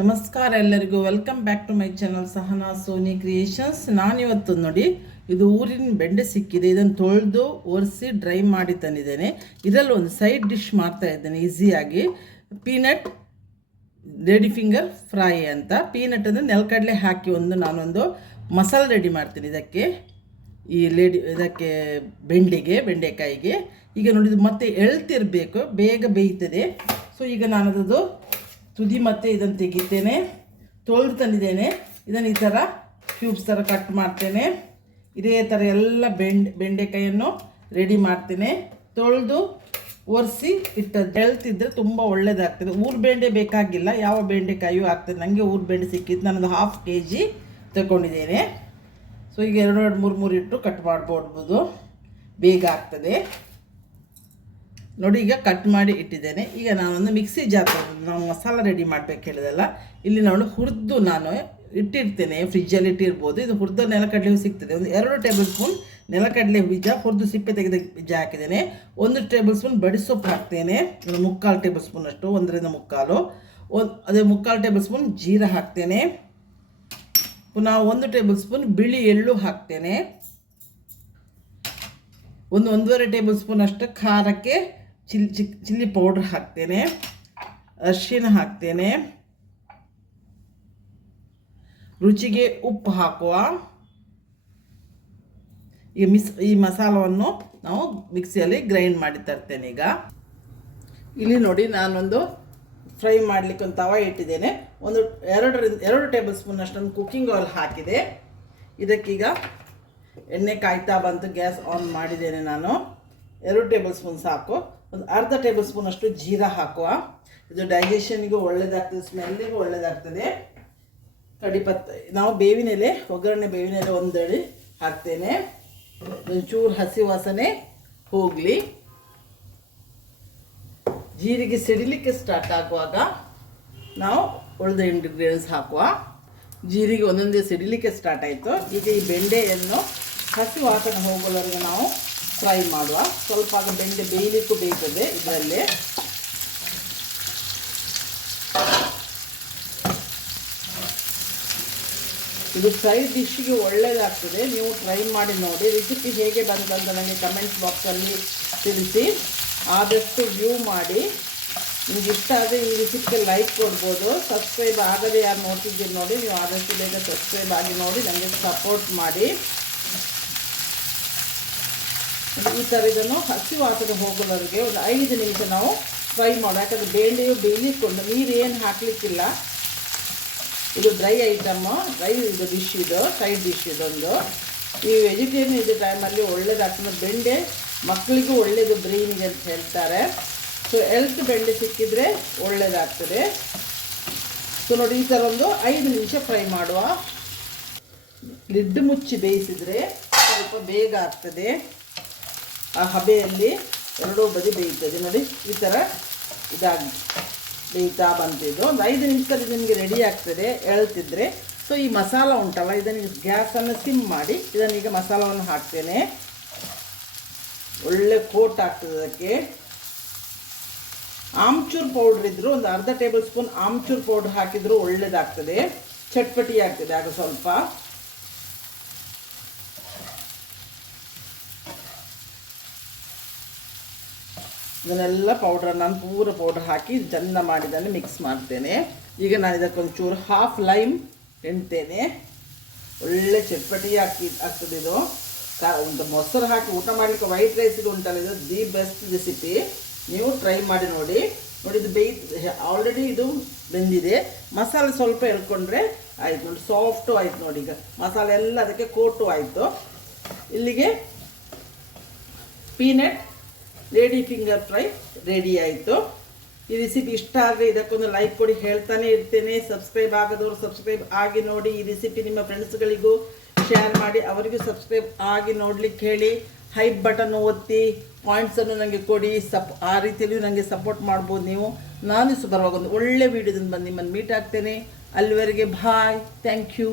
ನಮಸ್ಕಾರ ಎಲ್ಲರಿಗೂ, welcome back to my channel Sahana Soni creations. ನಾನಿವತ್ತು ನೋಡಿ, ಇದು ಊರಿನ ಬೆಂಡೆ ಸಿಕ್ಕಿದೆ. ಇದನ್ನು ತೊಳೆದು ಒರೆಸಿ ಡ್ರೈ ಮಾಡಿ ತಂದಿದ್ದೇನೆ. ಇದರಲ್ಲಿ ಒಂದು ಸೈಡ್ ಡಿಶ್ ಮಾಡ್ತಾ ಇದ್ದೇನೆ ಈಸಿಯಾಗಿ. ಪೀನಟ್ ಲೇಡಿ ಫಿಂಗರ್ ಫ್ರೈ ಅಂತ. ಪೀನಟ್ ಅಂದರೆ ನೆಲಕಡಲೆ ಹಾಕಿ ನಾನೊಂದು ಮಸಾಲೆ ರೆಡಿ ಮಾಡ್ತೀನಿ ಇದಕ್ಕೆ, ಇದಕ್ಕೆ ಬೆಂಡೆಕಾಯಿಗೆ. ಈಗ ನೋಡಿ, ಮತ್ತೆ ಎಳ್ತಿರಬೇಕು, ಬೇಗ ಬೇಯ್ತದೆ. ಸೊ ಈಗ ನಾನದು ತುದಿ ಮತ್ತು ಇದನ್ನು ತೆಗಿತೇನೆ. ತೊಳೆದು ತಂದಿದ್ದೇನೆ. ಇದನ್ನು ಈ ಥರ ಕ್ಯೂಬ್ಸ್ ಥರ ಕಟ್ ಮಾಡ್ತೇನೆ. ಇದೇ ಥರ ಎಲ್ಲ ಬೆಂಡೆಕಾಯಿಯನ್ನು ರೆಡಿ ಮಾಡ್ತೇನೆ. ತೊಳೆದು ಒರೆಸಿ ಎಳ್ತಿದ್ರೆ ತುಂಬ ಒಳ್ಳೆಯದಾಗ್ತದೆ. ಊರು ಬೆಂಡೆ ಬೇಕಾಗಿಲ್ಲ, ಯಾವ ಬೆಂಡೆಕಾಯಿಯೂ ಆಗ್ತದೆ. ನನಗೆ ಊರು ಬೆಂಡೆ ಸಿಕ್ಕಿದ್ದು, ನಾನೊಂದು 1/2 kg ತಗೊಂಡಿದ್ದೇನೆ. ಸೊ ಈಗ 2-3 ಇಟ್ಟು ಕಟ್ ಮಾಡ್ಬೋದು, ಬೇಗ ಆಗ್ತದೆ. ನೋಡಿ, ಈಗ ಕಟ್ ಮಾಡಿ ಇಟ್ಟಿದ್ದೇನೆ. ಈಗ ನಾನೊಂದು ಮಿಕ್ಸಿ ಜಾರ್, ನಾವು ಮಸಾಲ ರೆಡಿ ಮಾಡಬೇಕು ಹೇಳಿದೆಲ್ಲ, ಇಲ್ಲಿ ನಾನು ಹುರಿದು ಇಟ್ಟಿರ್ತೇನೆ. ಫ್ರಿಜ್ಜಲ್ಲಿ ಇಟ್ಟಿರ್ಬೋದು. ಇದು ಹುರಿದ ನೆಲಕಡಲೆ ಸಿಗ್ತದೆ. ಒಂದು 2 ಟೇಬಲ್ ಸ್ಪೂನ್ ನೆಲಕಡಲೆ ಬೀಜ ಹುರಿದು ಸಿಪ್ಪೆ ತೆಗೆದ ಬೀಜ ಹಾಕಿದ್ದೇನೆ. 1 ಟೇಬಲ್ ಸ್ಪೂನ್ ಬಡಿಸೊಪ್ಪು ಹಾಕ್ತೇನೆ. 3/4 ಟೇಬಲ್ ಸ್ಪೂನ್ ಅಷ್ಟು, 1.5 ಅದೇ 3/4 ಟೇಬಲ್ ಸ್ಪೂನ್ ಜೀರ ಹಾಕ್ತೇನೆ. ಪುನಃ 1 ಟೇಬಲ್ ಸ್ಪೂನ್ ಬಿಳಿ ಎಳ್ಳು ಹಾಕ್ತೇನೆ. 1.5 ಟೇಬಲ್ ಸ್ಪೂನ್ ಅಷ್ಟು ಖಾರಕ್ಕೆ ಚಿಲ್ಲಿ ಪೌಡ್ರ್ ಹಾಕ್ತೇನೆ. ಅರಿಶಿನ ಹಾಕ್ತೇನೆ. ರುಚಿಗೆ ಉಪ್ಪು ಹಾಕುವ. ಈ ಮಸಾಲವನ್ನು ನಾವು ಮಿಕ್ಸಿಯಲ್ಲಿ ಗ್ರೈಂಡ್ ಮಾಡಿ ತರ್ತೇನೆ. ಈಗ ಇಲ್ಲಿ ನೋಡಿ, ನಾನೊಂದು ಫ್ರೈ ಮಾಡಲಿಕ್ಕೆ ಒಂದು ತವ ಇಟ್ಟಿದ್ದೇನೆ. 2 ಟೇಬಲ್ ಸ್ಪೂನ್ ಅಷ್ಟೊಂದು ಕುಕ್ಕಿಂಗ್ ಆಯಿಲ್ ಹಾಕಿದೆ. ಇದಕ್ಕೀಗ ಎಣ್ಣೆ ಕಾಯ್ತಾ ಬಂತು, ಗ್ಯಾಸ್ ಆನ್ ಮಾಡಿದ್ದೇನೆ ನಾನು. 2 ಟೇಬಲ್ ಸ್ಪೂನ್ ಸಾಕು. ಒಂದು ಅರ್ಧ ಟೇಬಲ್ ಸ್ಪೂನ್ ಅಷ್ಟು ಜೀರಾ ಹಾಕುವ. ಇದು ಡೈಜೆಷನ್ಗೂ ಒಳ್ಳೆಯದಾಗ್ತದೆ, ಸ್ಮೆಲ್ಲಿಗೂ ಒಳ್ಳೆಯದಾಗ್ತದೆ. ಕಡಿಪತ್ತ ನಾವು ಒಗ್ಗರಣೆ ಬೇವಿನ ಎಲೆ 1 ಅಡಿ ಹಾಕ್ತೇನೆ. ಒಂಚೂರು ಹಸಿ ವಾಸನೆ ಹೋಗಲಿ. ಜೀರಿಗೆ ಸಿಡಿಲಿಕ್ಕೆ ಸ್ಟಾರ್ಟ್ ಆಗುವಾಗ ನಾವು ಉಳಿದ ಇಂಗ್ರೀಡಿಯೆಂಟ್ಸ್ ಹಾಕುವ. ಜೀರಿಗೆ ಒಂದೊಂದೇ ಸಿಡಿಲಿಕ್ಕೆ ಸ್ಟಾರ್ಟ್ ಆಯಿತು. ಈಗ ಈ ಬೆಂಡೆಯನ್ನು ಹಸಿ ವಾಸನೆ ಹೋಗೋವರೆಗೆ ನಾವು ಫ್ರೈ ಮಾಡುವ. ಸ್ವಲ್ಪ ಬೆಂಡೆ ಬೇಯಲಿಕ್ಕೂ ಬೇಯ್ತದೆ ಇದರಲ್ಲಿ. ಇದು ಫ್ರೈ ಡಿಶ್ಗೆ ಒಳ್ಳೆಯದಾಗ್ತದೆ. ನೀವು ಟ್ರೈ ಮಾಡಿ ನೋಡಿ. ರೆಸಿಪಿ ಹೇಗೆ ಬಂತಂತ ನನಗೆ ಕಮೆಂಟ್ ಬಾಕ್ಸಲ್ಲಿ ತಿಳಿಸಿ. ಆದಷ್ಟು ವ್ಯೂ ಮಾಡಿ. ನಿಮ್ಗೆ ಇಷ್ಟ ಆದರೆ ಈ ರೆಸಿಪಿಗೆ ಲೈಕ್ ಕೊಡ್ಬೋದು. ಸಬ್ಸ್ಕ್ರೈಬ್ ಆಗದೆ ಯಾರು ನೋಡ್ತಿದ್ದೀರಿ ನೋಡಿ, ನೀವು ಆದಷ್ಟು ಬೇಗ ಸಬ್ಸ್ಕ್ರೈಬ್ ಆಗಿ ನೋಡಿ, ನನಗೆ ಸಪೋರ್ಟ್ ಮಾಡಿ. ಈ ಥರ ಇದನ್ನು ಹಸಿ ವಾಸನೆ ಹೋಗೋವರೆಗೆ ಒಂದು 5 ನಿಮಿಷ ನಾವು ಫ್ರೈ ಮಾಡೋಣ. ಯಾಕಂದರೆ ಬೇಳೆಯು ಬೇಯಲಿಕ್ಕೊಂಡು ನೀರು ಏನು ಹಾಕಲಿಕ್ಕಿಲ್ಲ. ಇದು ಡ್ರೈ ಐಟಮ್, ಇದು ಡಿಶ್, ಇದು ಸೈಡ್ ಡಿಶ್. ಇದೊಂದು ಈ ವೆಜಿಟೇರಿಯನ್ ಇದು ಟೈಮಲ್ಲಿ ಒಳ್ಳೇದಾಗ್ತದೆ. ಬೆಂಡೆ ಮಕ್ಕಳಿಗೂ ಒಳ್ಳೆಯದು, ಬ್ರೈನಿಗೆ ಅಂತ ಹೇಳ್ತಾರೆ. ಸೊ ಬೆಂಡೆ ಸಿಕ್ಕಿದರೆ ಒಳ್ಳೆಯದಾಗ್ತದೆ. ಸೊ ನೋಡಿ, ಈ ಥರ ಒಂದು 5 ನಿಮಿಷ ಫ್ರೈ ಮಾಡುವ. ಲಿಡ್ ಮುಚ್ಚಿ ಬೇಯಿಸಿದರೆ ಸ್ವಲ್ಪ ಬೇಗ ಆಗ್ತದೆ. ಆ ಹಬೆಯಲ್ಲಿ 2 ಬದಿ ಬೇಯ್ತದೆ. ನೋಡಿ, ಈ ಥರ ಇದಾಗಿ ಬೇಯ್ತಾ ಬಂತಿದ್ದು ಒಂದು 5 ನಿಮಿಷದಲ್ಲಿ ನಿಮಗೆ ರೆಡಿ ಆಗ್ತದೆ ಎಳ್ತಿದ್ರೆ. ಸೊ ಈ ಮಸಾಲ ಉಂಟಲ್ಲ, ಇದನ್ನು ಗ್ಯಾಸನ್ನು ಸಿಮ್ ಮಾಡಿ ಇದನ್ನೀಗ ಮಸಾಲವನ್ನು ಹಾಕ್ತೇನೆ. ಒಳ್ಳೆ ಕೋಟ್ ಆಗ್ತದೆ ಅದಕ್ಕೆ. ಆಮ್ಚೂರ್ ಪೌಡ್ರ್ ಇದ್ದರೂ ಒಂದು ಅರ್ಧ ಟೇಬಲ್ ಸ್ಪೂನ್ ಆಮ್ಚೂರ್ ಪೌಡ್ರ್ ಹಾಕಿದರೂ ಒಳ್ಳೆಯದಾಗ್ತದೆ, ಚಟ್ಪಟಿ ಆಗ್ತದೆ ಆಗ ಸ್ವಲ್ಪ. ಇದನ್ನೆಲ್ಲ ನಾನು ಪೂರ ಪೌಡ್ರ್ ಹಾಕಿ ಚೆಂದ ಮಾಡಿದ್ದನ್ನು ಮಿಕ್ಸ್ ಮಾಡ್ತೇನೆ. ಈಗ ನಾನು ಇದಕ್ಕೊಂಚೂರು 1/2 ಲೈಮ್ ಎಣ್ತೇನೆ. ಒಳ್ಳೆ ಚಟ್ಪಟಿ ಆಗ್ತದೆ ಇದು. ಒಂದು ಮೊಸರು ಹಾಕಿ ಊಟ ಮಾಡಲಿಕ್ಕೆ ವೈಟ್ ರೈಸ್ ಇದು ಉಂಟಲ್ಲ, ಇದು ದಿ ಬೆಸ್ಟ್ ರೆಸಿಪಿ. ನೀವು ಟ್ರೈ ಮಾಡಿ ನೋಡಿ. ಇದು ಆಲ್ರೆಡಿ ಇದು ಬೆಂದಿದೆ. ಮಸಾಲೆ ಸ್ವಲ್ಪ ಎಳ್ಕೊಂಡ್ರೆ ಆಯ್ತು ನೋಡಿ, ಸಾಫ್ಟು ಆಯ್ತು ನೋಡಿ. ಈಗ ಮಸಾಲೆ ಎಲ್ಲ ಅದಕ್ಕೆ ಕೋಟು ಆಯಿತು. ಇಲ್ಲಿಗೆ peanut lady finger fry ready ಆಯಿತು. ಈ ರೆಸಿಪಿ ಇಷ್ಟ ಆದರೆ ಇದಕ್ಕೊಂದು ಲೈಕ್ ಕೊಡಿ, ಹೇಳ್ತಾನೆ ಇರ್ತೇನೆ. ಸಬ್ಸ್ಕ್ರೈಬ್ ಆಗದವರು ಸಬ್ಸ್ಕ್ರೈಬ್ ಆಗಿ ನೋಡಿ. ಈ ರೆಸಿಪಿ ನಿಮ್ಮ ಫ್ರೆಂಡ್ಸ್ಗಳಿಗೂ ಶೇರ್ ಮಾಡಿ, ಅವರಿಗೂ ಸಬ್ಸ್ಕ್ರೈಬ್ ಆಗಿ ನೋಡ್ಲಿಕ್ಕೆ ಹೇಳಿ. ಹೈಪ್ ಬಟನ್ ಒತ್ತಿ, ಪಾಯಿಂಟ್ಸನ್ನು ನನಗೆ ಕೊಡಿ. ಆ ರೀತಿಯಲ್ಲಿ ನನಗೆ ಸಪೋರ್ಟ್ ಮಾಡ್ಬೋದು ನೀವು. ನಾನು ಬರುವಾಗ ಒಂದು ಒಳ್ಳೆ ವೀಡಿಯೋದಿಂದ ಬಂದು ನಿಮ್ಮನ್ನು ಮೀಟ್ ಆಗ್ತೇನೆ. ಅಲ್ಲಿವರೆಗೆ ಬಾಯ್, ಥ್ಯಾಂಕ್ ಯು.